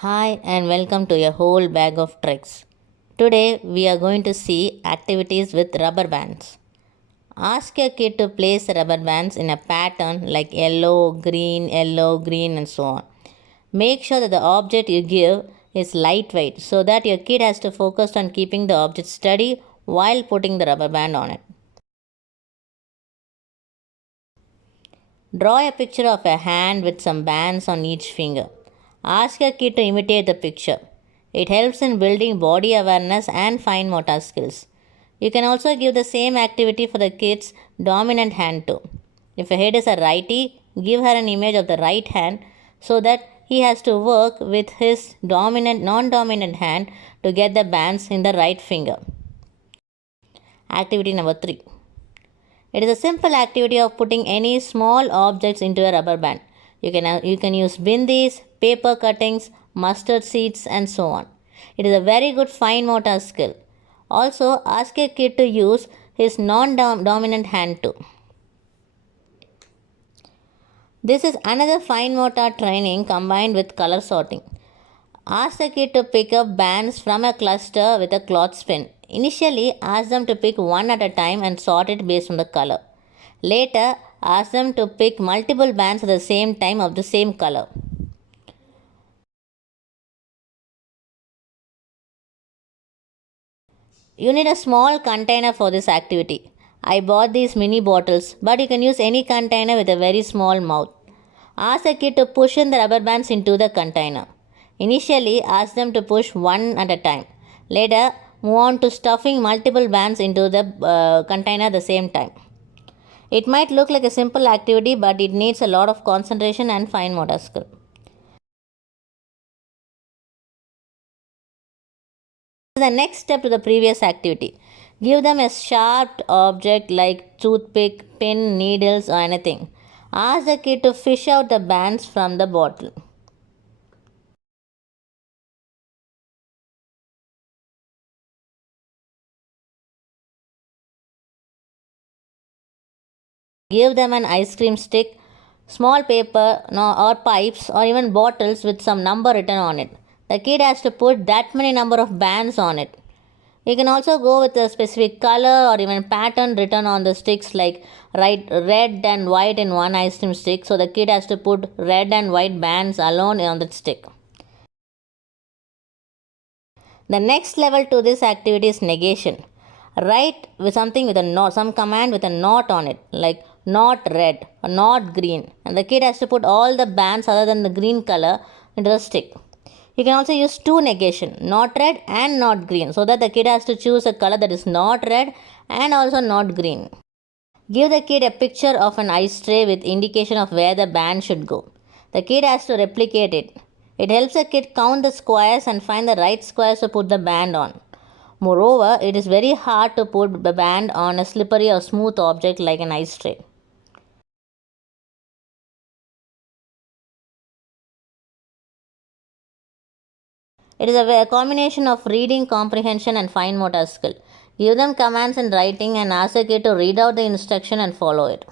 Hi and welcome to a whole bag of tricks. Today we are going to see activities with rubber bands. Ask your kid to place rubber bands in a pattern like yellow, green, and so on. Make sure that the object you give is lightweight so that your kid has to focus on keeping the object steady while putting the rubber band on it. Draw a picture of a hand with some bands on each finger. Ask your kid to imitate the picture. It helps in building body awareness and fine motor skills. You can also give the same activity for the kid's dominant hand too. If a head is a righty, give her an image of the right hand so that he has to work with his dominant non-dominant hand to get the bands in the right finger. Activity number 3. It is a simple activity of putting any small objects into a rubber band. You can use bindis, paper cuttings, mustard seeds, and so on. It is a very good fine motor skill. Also, ask a kid to use his non-dominant hand too. This is another fine motor training combined with color sorting. Ask the kid to pick up bands from a cluster with a clothespin. Initially, ask them to pick one at a time and sort it based on the color. Later, ask them to pick multiple bands at the same time of the same color. You need a small container for this activity. I bought these mini bottles, but you can use any container with a very small mouth. Ask the kid to push in the rubber bands into the container. Initially, ask them to push one at a time. Later, move on to stuffing multiple bands into the container at the same time. It might look like a simple activity, but it needs a lot of concentration and fine motor skill. The next step to the previous activity. Give them a sharp object like toothpick, pin, needles, or anything. Ask the kid to fish out the bands from the bottle. Give them an ice cream stick, small paper or pipes or even bottles with some number written on it. The kid has to put that many number of bands on it. You can also go with a specific color or even pattern written on the sticks like red and white in one ice cream stick. So the kid has to put red and white bands alone on the stick. The next level to this activity is negation. Write with something with a not, some command with a not on it, like not red or not green, and the kid has to put all the bands other than the green color into the stick. You can also use two negation, not red and not green, so that the kid has to choose a color that is not red and also not green. Give the kid a picture of an ice tray with indication of where the band should go. The kid has to replicate it. It helps the kid count the squares and find the right squares to put the band on. Moreover, it is very hard to put the band on a slippery or smooth object like an ice tray. It is a combination of reading comprehension and fine motor skill. Give them commands in writing and ask the kid to read out the instruction and follow it.